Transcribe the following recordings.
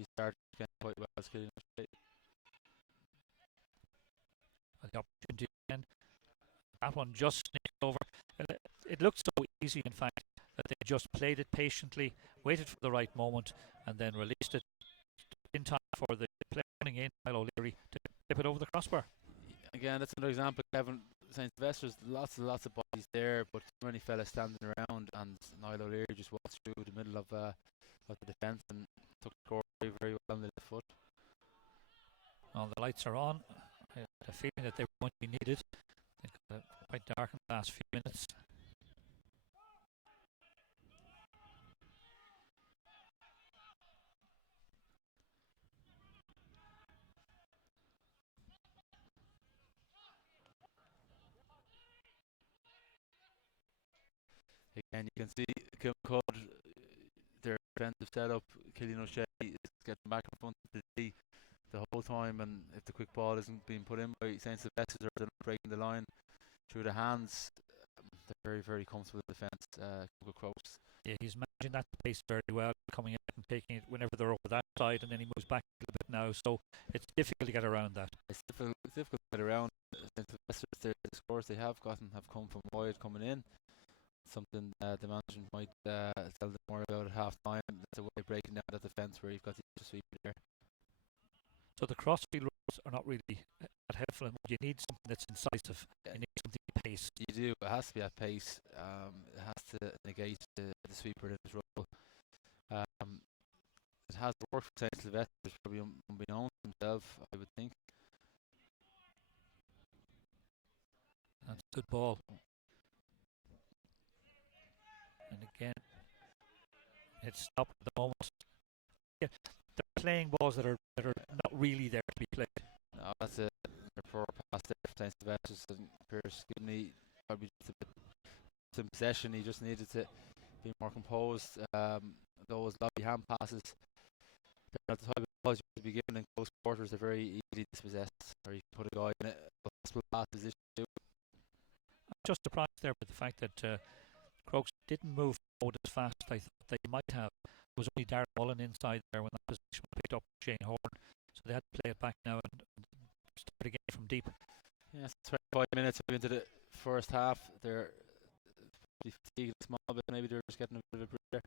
he started getting quite well as Killian O'Shea. The opportunity again. That one just sneaked over. It looked so easy, in fact, that they just played it patiently, waited for the right moment, and then released it in time for the player running in, Kyle O'Leary, to tip it over the crossbar. Again, that's another example, Kevin. St. Sylvesters, lots and lots of bodies there, but too many fellas standing around, and Niall O'Leary just walked through the middle of the defence and took the score very, very well on the left foot. Well, the lights are on. I had a feeling that they were going to be needed. It got quite dark in the last few minutes. Again, you can see Kilmacud, their defensive setup. Killian O'Shea is getting back in front of the D the whole time, and if the quick ball isn't being put in by St. Sylvesters, or they're not breaking the line through the hands, they're very, very comfortable defence. Kilmacud Crokes. Yeah, he's managing that pace very well, coming out and taking it whenever they're over that side, and then he moves back a little bit now, so it's difficult to get around that. It's difficult to get around. St. Sylvesters, the scores they have gotten have come from wide coming in. Something the management might tell them more about at half time. That's a way of breaking down that defence where you've got the sweeper there. So the crossfield rules are not really that helpful. You need something that's incisive. Yeah. You need something pace. You do. It has to be at pace. It has to negate the sweeper in his role. It has worked for St. Sylvester, probably unbeknown to himself, I would think. That's a good ball. And again, it's stopped at the moment. Yeah, they're playing balls that are not really there to be played. No, that's a poor pass there for St. Sylvester's. Pierce Gibney probably just a bit in possession. He just needed to be more composed. Those lobby hand passes, they're not the type of balls you should be given in close quarters. They're very easily dispossessed, or you can put a guy in a possible pass position too. I'm just surprised there with the fact that Crokes didn't move forward as fast as I thought they might have. It was only Darren Mullen inside there when that position was picked up Shane Horn, so they had to play it back now and start again from deep. Yes, 25 minutes into the first half. They're fatigued a small bit. Maybe they're just getting a bit of a breather.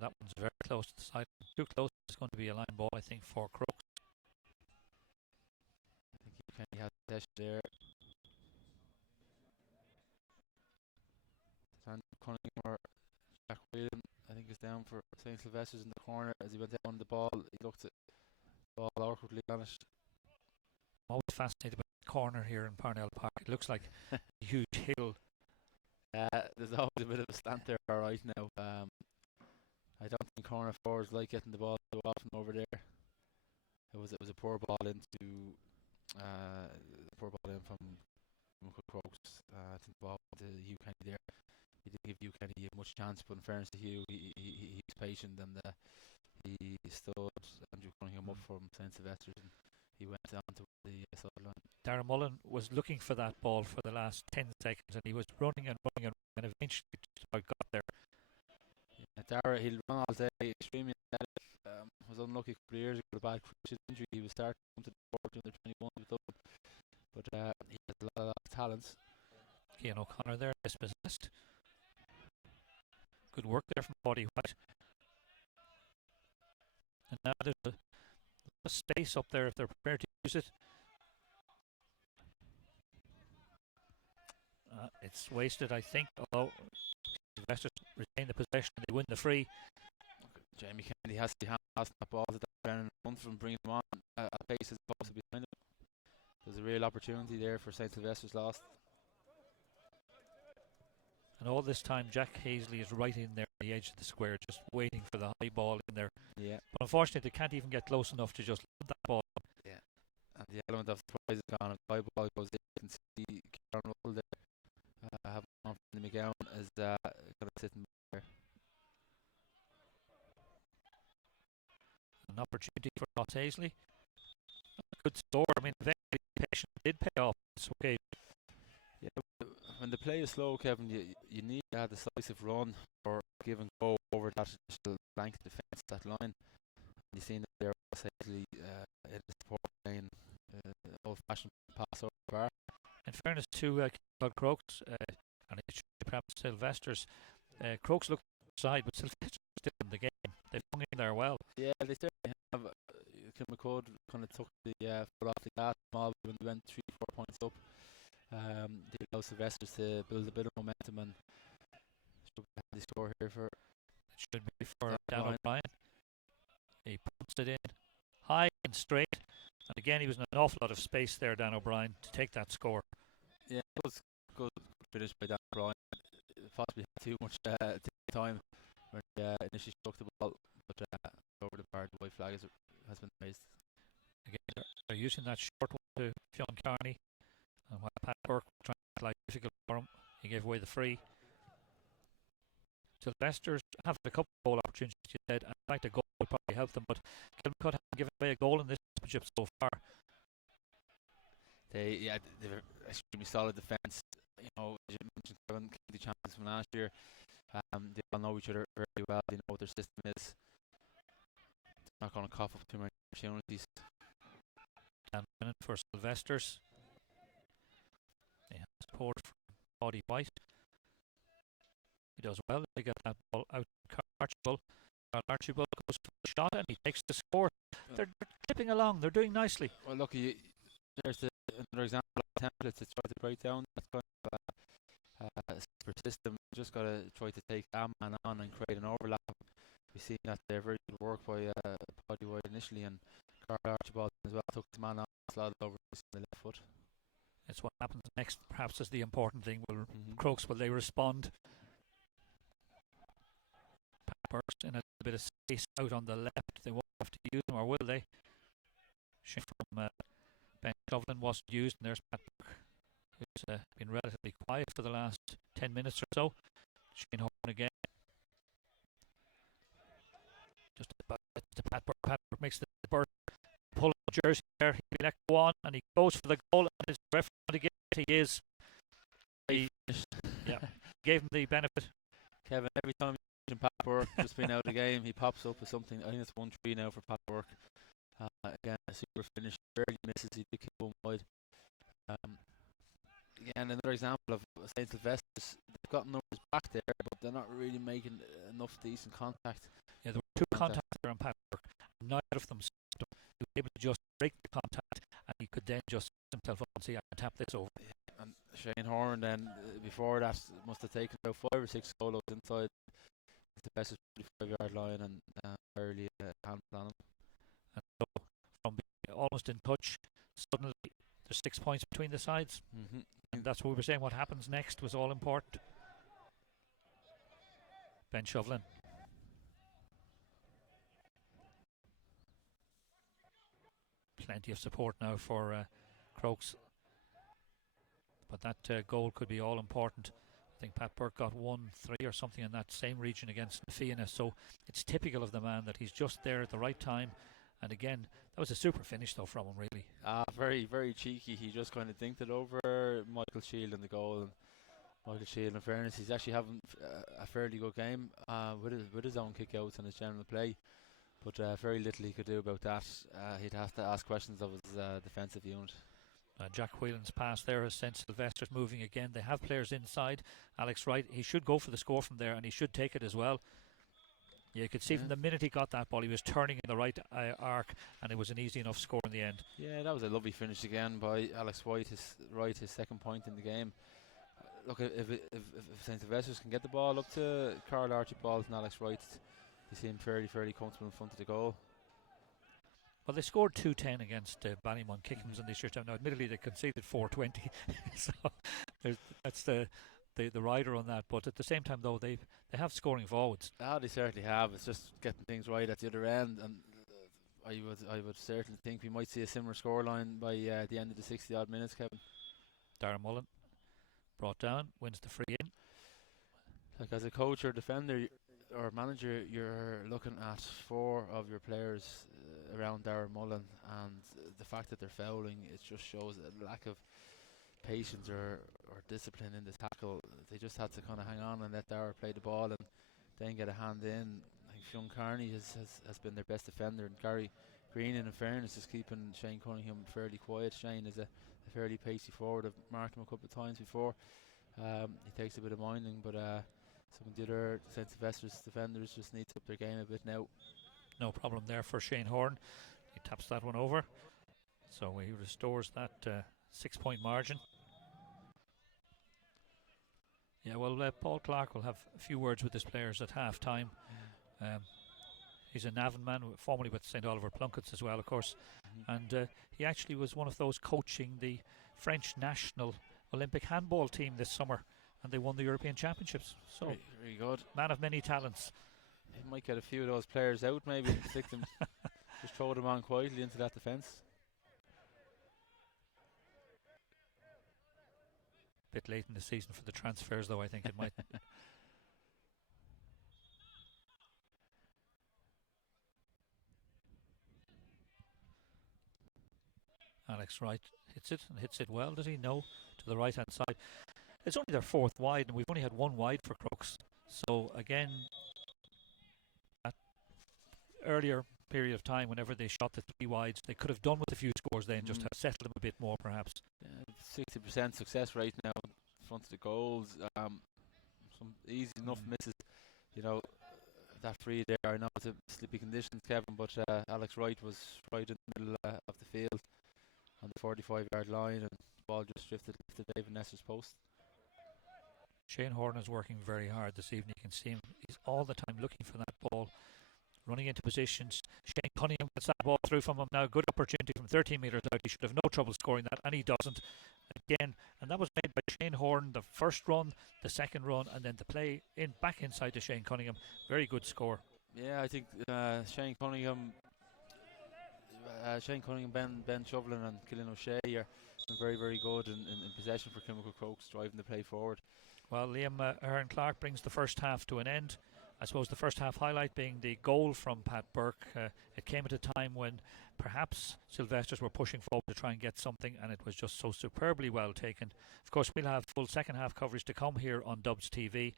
That one's very close to the side. Too close. It's going to be a line ball, I think, for Crokes. I think he kind of has possession there. Andrew Cunningham or Jack Whelan, I think, is down for St. Sylvesters in the corner. As he went down the ball, he looked at the ball awkwardly on it. I'm always fascinated by the corner here in Parnell Park. It looks like a huge hill. There's always a bit of a slant there, all right now. I don't think corner forwards like getting the ball so often over there. It was a poor ball into from Crokes. I think the ball to Hugh Kenny there. He didn't give Hugh Kenny much chance, but in fairness to Hugh, he was patient, and he stood Andrew Cunningham up from St. Sylvesters, and he went on to the sideline. Darren Mullen was looking for that ball for the last 10 seconds, and he was running and running and eventually just about got there. Dara, he'll run all day, extremely athletic. Was unlucky a couple of years ago with a bad cruciate injury. He was starting to come to the board under 21 with Dublin, but he has a lot of talent. Cian O'Connor there, dispossessed. Good work there from Body White. And now there's a space up there if they're prepared to use it. It's wasted, I think, although Sylvesters retain the possession, they win the free. Jamie Kennedy has to pass that ball to Darren in front from bringing him on at pace as opposed to behind him. There's a real opportunity there for St. Sylvesters lost. And all this time, Jack Hazley is right in there on the edge of the square, just waiting for the high ball in there. Yeah. But unfortunately, they can't even get close enough to just let that ball. Yeah. And the element of surprise is gone. The high ball goes in. You can see Kieran Russell there. Having on from McGowan is kind of sitting there. An opportunity for Ross Hazley. A good score. I mean, eventually patient did pay off. It's okay. Yeah, when the play is slow, Kevin, you need a decisive run or give and go over that initial blanket defence, that line. You've seen that they're essentially in the support line, old-fashioned pass over the bar. In fairness to Kilmacud Crokes, and it should be perhaps Sylvesters, Crokes looked side, but Sylvesters still in the game. They've hung in there well. Yeah, they certainly have. Kilmacud kind of took the foot off the gas when they went 3-4 points up. They allowed Sylvesters to build a bit of momentum, and should have the score here for. It should be for Dan O'Brien. He puts it in high and straight, and again he was in an awful lot of space there, Dan O'Brien, to take that score. Yeah, it was good finish by Dan O'Brien. Possibly had too much time when he initially struck the ball, but over the bar, the white flag has been raised. Again, they're using that short one to Fionn Carney, and while Pat Burke trying to make it difficult for him, he gave away the free. Sylvesters have a couple of goal opportunities, you said, and in fact a goal would probably help them, but Kilmacud haven't given away a goal in this championship so far. They're extremely solid defence. You know, as you mentioned, Kevin, the champions from last year. They all know each other very well. They know what their system is. They're not going to cough up too many opportunities. Dan Brennan for Sylvesters. They have support from Body White. He does well. They get that ball out to Archibald. Archibald goes for the shot and he takes the score. They're clipping along. They're doing nicely. Well, look, there's another example of templates to try to break down that kind of super system. You just got to try to take a man on and create an overlap. We've seen that there, very good work by Body White initially, and Carl Archibald as well took his man on, slotted over the left foot. It's what happens next, perhaps, is the important thing. Crokes, will they respond? Burke in a little bit of space out on the left. They won't have to use them, or will they? From Ben Dublin wasn't used, and there's Pat Burke, who's been relatively quiet for the last 10 minutes or so. Shane Horn again. Just about to Pat Burke. Pat Burke makes the Burke pull the jersey there. He let go on, and he goes for the goal, and his referee to get it. He is. He gave him the benefit. Kevin, every time Pat Burke just been out of the game, he pops up with something. I think it's 1-3 now for Pat Burke. Again, a super finish, barely misses. He did kick one wide. Again, another example of St. Sylvesters. They've got numbers back there, but they're not really making enough decent contact. Yeah, there were two contacts there on Pat Burke. Neither of them stopped him. He was able to just break the contact, and he could then just himself up and see, I can tap this over. Yeah, and Shane Horn then, before that, must have taken about 5 or 6 solos inside the best 45-yard line, and barely handled on him. And so, from being almost in touch, suddenly there's 6 points between the sides. And that's what we were saying. What happens next was all important. Ben Shovlin. Plenty of support now for Crokes. But that goal could be all important. I think Pat Burke got 1-3 or something in that same region against Fianna. So it's typical of the man that he's just there at the right time. And again, that was a super finish though from him, really. Very, very cheeky. He just kind of dinked it over Michael Shield in the goal. And Michael Shield, in fairness, he's actually having a fairly good game with his own kick-outs and his general play. But very little he could do about that. He'd have to ask questions of his defensive unit. Jack Whelan's pass there has sent Sylvesters moving again. They have players inside. Alex Wright, he should go for the score from there, and he should take it as well. Yeah, you could see from the minute he got that ball, he was turning in the right arc, and it was an easy enough score in the end. Yeah, that was a lovely finish again by Alex Wright, his second point in the game. Look, if St. Sylvesters can get the ball up to Carl Archibald and Alex Wright, they seem fairly comfortable in front of the goal. Well, they scored 2-10 against Ballymun Kickham's in this year's time. Now, admittedly, they conceded 4-20, so that's the rider on that. But at the same time, though, they have scoring forwards. They certainly have. It's just getting things right at the other end, and I would certainly think we might see a similar scoreline by the end of the 60-odd minutes, Kevin. Darren Mullen brought down, wins the free in. Like, as a coach or defender or manager, you're looking at 4 of your players around Darren Mullen, and the fact that they're fouling, it just shows a lack of patience or discipline in the tackle. They just had to kind of hang on and let Darren play the ball, and then get a hand in. I think Fionn Carney has been their best defender, and Gary Green, in fairness, is keeping Shane Cunningham fairly quiet. Shane is a fairly pacey forward. I've marked him a couple of times before. He takes a bit of minding, but some of the other St Sylvesters defenders just need to up their game a bit now. No problem there for Shane Horn. He taps that one over, so he restores that 6-point margin. Yeah, well, Paul Clark will have a few words with his players at half time. He's a Navan man, formerly with St Oliver Plunkets as well, of course. And he actually was one of those coaching the French national Olympic handball team this summer, and they won the European Championships. So, very good. Man of many talents. He might get a few of those players out, maybe, and stick them, just throw them on quietly into that defence. Bit late in the season for the transfers, though. I think it might. Alex Wright hits it, and hits it well, does he? No, to the right hand side. It's only their fourth wide, and we've only had one wide for Crokes. So again, that earlier period of time, whenever they shot the 3 wides, they could have done with a few scores then, just have settled them a bit more, perhaps. 60% success rate now in front of the goals. Some easy enough misses, you know. That free there, I know it's a slippy conditions, Kevin, but Alex Wright was right in the middle of the field on the 45-yard line, and the ball just drifted to David Nestor's post. Shane Horn is working very hard this evening. You can see him. He's all the time looking for that ball, running into positions. Shane Cunningham gets that ball through from him now. Good opportunity from 13 metres out. He should have no trouble scoring that, and he doesn't. Again, and that was made by Shane Horn, the first run, the second run, and then the play in back inside to Shane Cunningham. Very good score. Yeah, I think Shane Cunningham, Ben Shovlin and Killian O'Shea are very, very good in possession for Kilmacud Crokes, driving the play forward. Well, Liam Aaron Clark brings the first half to an end. I suppose the first half highlight being the goal from Pat Burke. It came at a time when perhaps Sylvesters were pushing forward to try and get something, and it was just so superbly well taken. Of course, we'll have full second half coverage to come here on Dubs TV,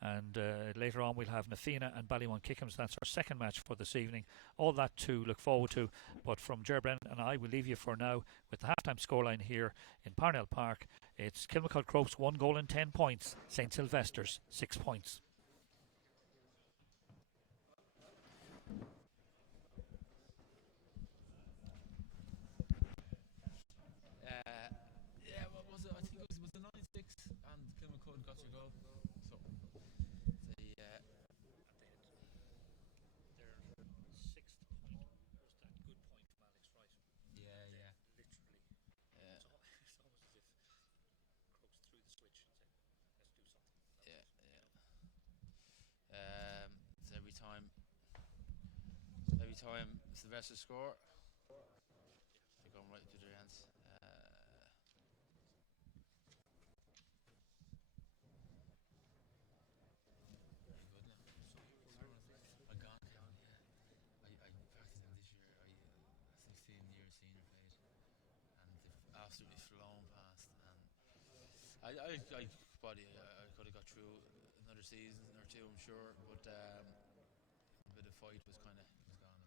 and later on we'll have Nafina and Ballymun Kickham's. That's our second match for this evening. All that to look forward to, but from Ger Brennan and I will leave you for now with the halftime scoreline here in Parnell Park. It's Kilmacud Crokes 1 goal and 10 points, St Sylvesters 6 points. What was it? I think it was the 9-6, and Kilmacud got your goal. So their 6th point was that good point from Alex Wright. Yeah. Literally. Yeah. It's almost as if Crokes threw the switch and said, let's do something. So every time Sylvester score, they're going right into their hands. Absolutely flown past, and I could have got through another season or two, I'm sure, but a bit of fight was kind of gone.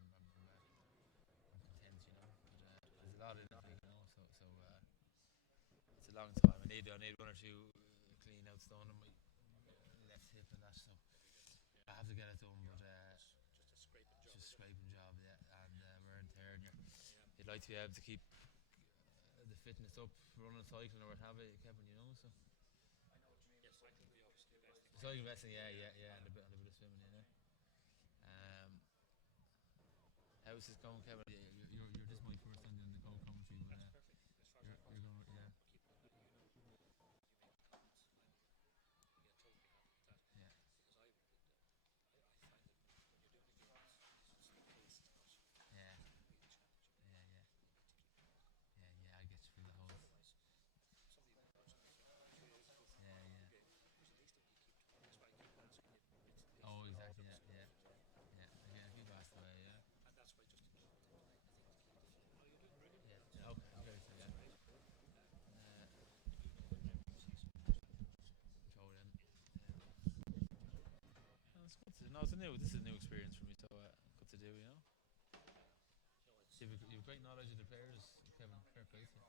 I'm content, you know. But there's a lot in it, you know. So it's a long time. I need 1 or 2 clean outs done on my left hip and that, so I have to get it done. But just a scraping job, yeah. And wear and tear, and you'd like to be able to keep the fitness up, running, cycling, or what have you, Kevin, you know. So cycling, wrestling, yeah, and a bit of swimming, you know. How's this going, Kevin? You're this is my first time in the co-commentary, but you're going, yeah. this is a new experience for me, so good to do, you know. You've great knowledge of the players, Kevin. Fair play to you.